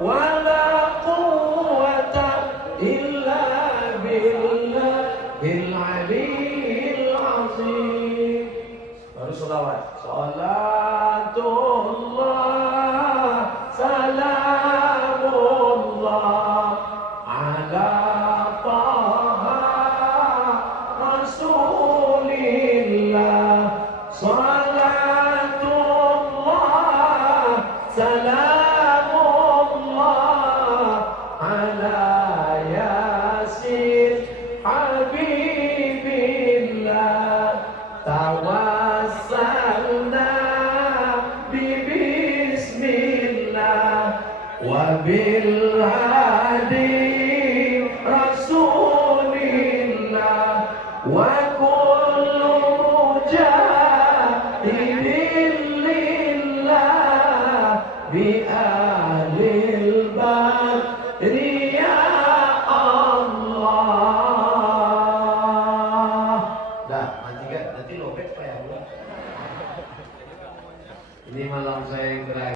wala quwwata illa billahil aliyyil azim. Baru sholawat. Salatullah salamullah ala taha rasulillah. Salatullah salamullah ala yasin habibillah. Tawassalna bismillah wa bil hadi rasulillah wa kullu mujahidin lillah bi ahlil badri ya Allah. Dah, nanti lobet Pak ya Allah. Ini malam saya yang terakhir.